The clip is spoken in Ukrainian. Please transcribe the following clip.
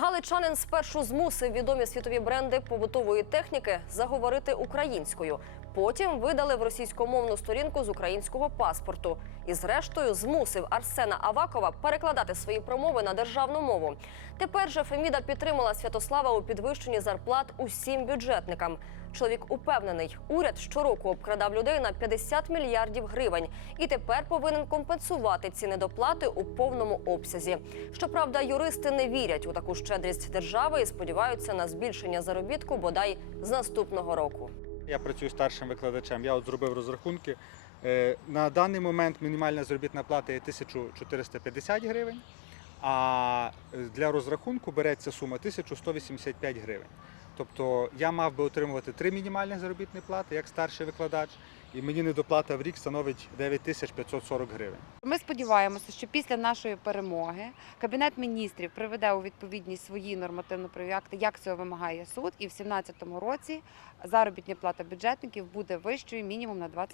Oh, Галичанин спершу змусив відомі світові бренди побутової техніки заговорити українською. Потім видали в російськомовну сторінку з українського паспорту. І зрештою змусив Арсена Авакова перекладати свої промови на державну мову. Тепер же Феміда підтримала Святослава у підвищенні зарплат усім бюджетникам. Чоловік упевнений, уряд щороку обкрадав людей на 50 мільярдів гривень і тепер повинен компенсувати ці недоплати у повному обсязі. Щоправда, юристи не вірять у таку щедрість держави і сподіваються на збільшення заробітку бодай з наступного року. Я працюю старшим викладачем. Я от зробив розрахунки. Е, На даний момент мінімальна заробітна плата є 1450 гривень, а для розрахунку береться сума 1185 гривень. Тобто я мав би отримувати три мінімальні заробітні плати як старший викладач, і мені недоплата в рік становить 9540 гривень. Ми сподіваємося, що після нашої перемоги кабінет міністрів приведе у відповідність свої нормативно-правові акти, як цього вимагає суд, і в 2017 році заробітна плата бюджетників буде вищою мінімум на 22%.